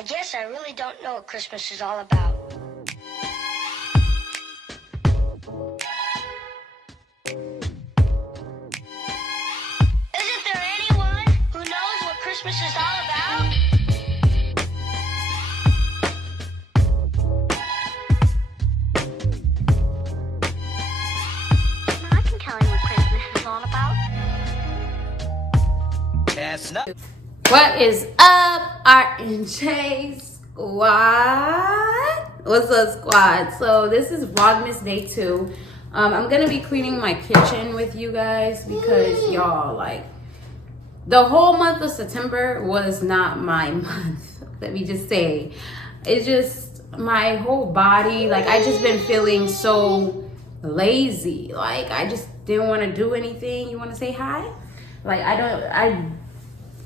I guess I really don't know what Christmas is all about. Isn't there anyone who knows what Christmas is all about? I can tell you what Christmas is all about. Chestnut. What is up, R&J squad? What's up, squad? So this is Vlogmas day 2. I'm gonna be cleaning my kitchen with you guys because y'all, like, the whole month of September was not my month. Let me just say, it's just my whole body, like, I just been feeling so lazy. Like, I just didn't want to do anything. You want to say hi? Like, I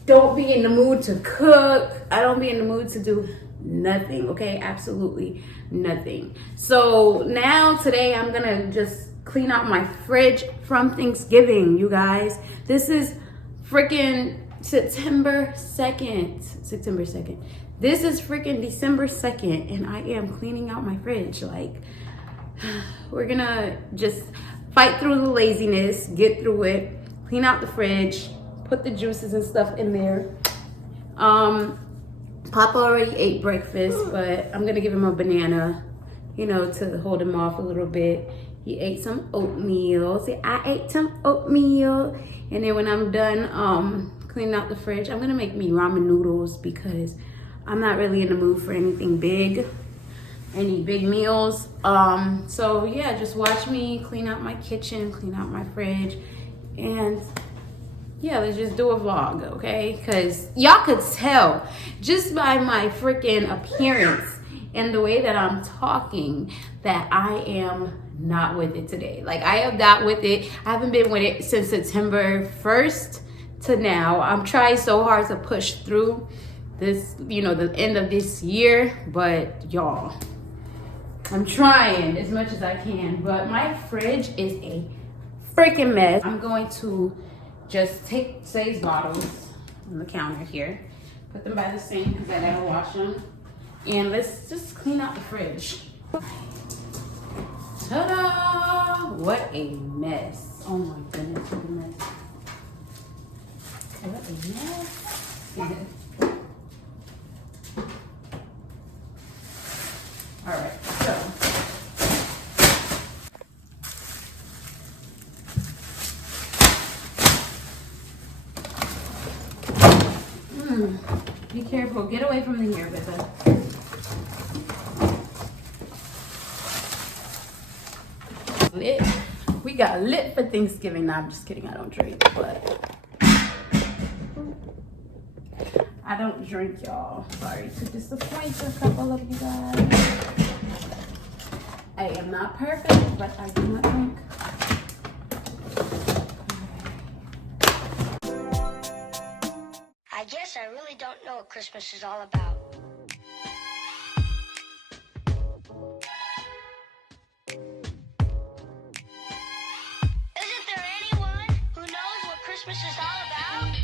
don't be in the mood to cook. I don't be in the mood to do nothing, okay? Absolutely nothing. So now today I'm gonna just clean out my fridge from Thanksgiving, you guys. This is freaking September 2nd. This is freaking December 2nd and I am cleaning out my fridge. Like, we're gonna just fight through the laziness, get through it, clean out the fridge, put the juices and stuff in there. Papa already ate breakfast, but I'm gonna give him a banana, you know, to hold him off a little bit. He ate some oatmeal. See, I ate some oatmeal. And then when I'm done cleaning out the fridge, I'm gonna make me ramen noodles because I'm not really in the mood for anything big, any big meals. So yeah, just watch me clean out my kitchen, clean out my fridge, and yeah, let's just do a vlog, okay? Because y'all could tell just by my freaking appearance and the way that I'm talking that I am not with it today. Like, I am not with it. I haven't been with it since September 1st to now. I'm trying so hard to push through this, you know, the end of this year. But y'all, I'm trying as much as I can. But my fridge is a freaking mess. I'm going to just take Say's bottles on the counter here, put them by the sink because I gotta wash them, and let's just clean out the fridge. Ta-da! What a mess. Oh my goodness, what a mess. What a mess. All right, so be careful. Get away from the hair, Becca. Lit. We got lit for Thanksgiving. Nah, I'm just kidding. I don't drink, but I don't drink, y'all. Sorry to disappoint a couple of you guys. I am not perfect, but I do not drink. I guess I really don't know what Christmas is all about. Isn't there anyone who knows what Christmas is all about?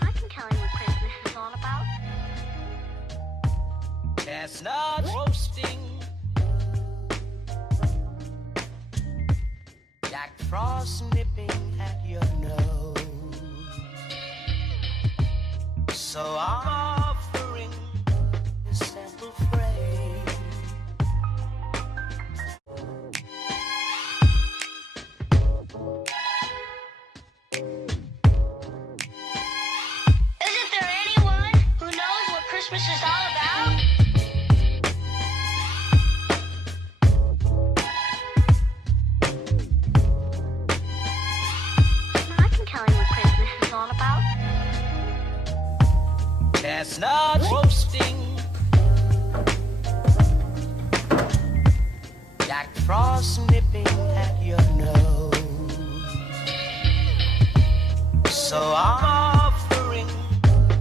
I can tell you what Christmas is all about. Chestnut roasting. Jack Frost nipping at your nose. So I'm offering a simple phrase. Isn't there anyone who knows what Christmas is all about? I can tell you what Christmas is all about. Chestnut roasting. Jack Frost nipping at your nose. So I'm offering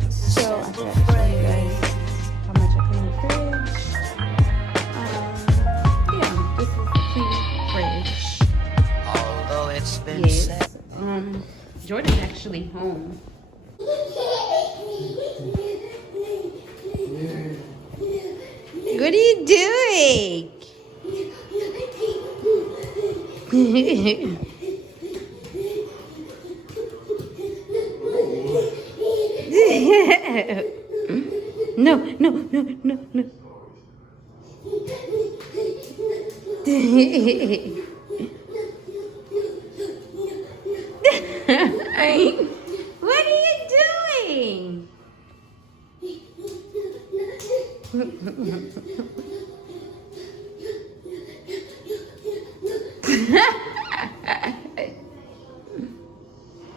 a simple phrase. How much I clean the fridge. Yeah, this is the clean fridge. Although it's been Yes. said. Jordan's actually home. What are you doing? No, no, no, no, no. What are you doing?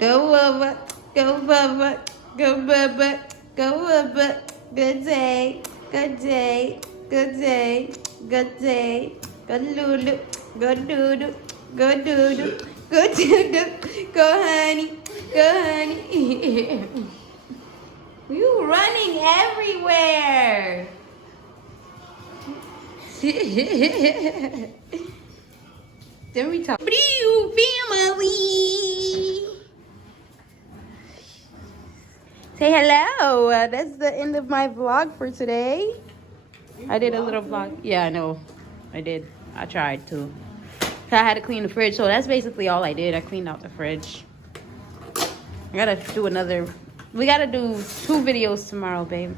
Go Bubba, go Bubba, go Bubba, go Bubba. Good day, good day, good day, good day. Go Lulu, go Doodoo, go Doodoo, go Doodoo, go honey, go honey. You running everywhere. Then we talk. Blue family. Say hello. That's the end of my vlog for today. I did a little vlog. Yeah, I know. I did. I tried to. I had to clean the fridge. So that's basically all I did. I cleaned out the fridge. I gotta do another. We gotta do 2 videos tomorrow, babe.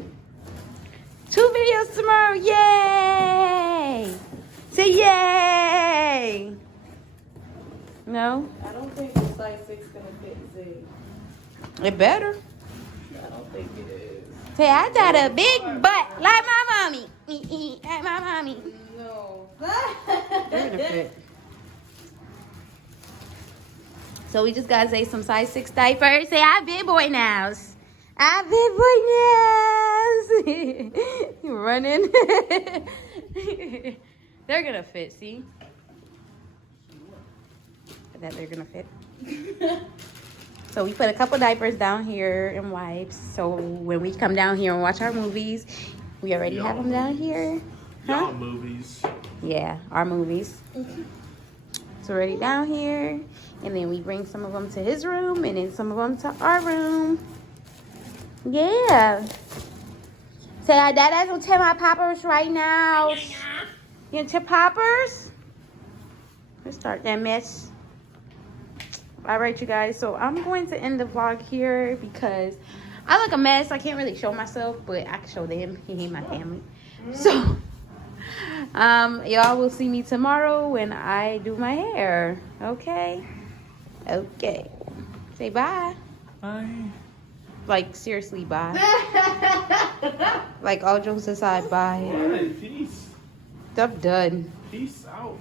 2 videos tomorrow. Yay! Say yay! No? I don't think the size 6 gonna fit Zig. It better. I don't think it is. Say, I got a big butt like my mommy. Like my mommy. No. They're gonna fit. So we just gotta say some size 6 diapers. Say, I big boy nows. I big boy nows. You running. They're gonna fit, see? That they're gonna fit. So we put a couple diapers down here and wipes. So when we come down here and watch our movies, we already have them down here. Y'all movies. Yeah, our movies. It's already down here. And then we bring some of them to his room and then some of them to our room. Yeah. Say, Dad, don't tell my poppers right now. You gonna tell poppers? Let's start that mess. All right, you guys. So I'm going to end the vlog here because I look a mess. I can't really show myself, but I can show them. He ain't my family. So y'all will see me tomorrow when I do my hair. Okay? Okay. Say bye. Bye. Like, seriously, bye. Like, all jokes aside, bye. Bye. Peace. I'm done. Peace out.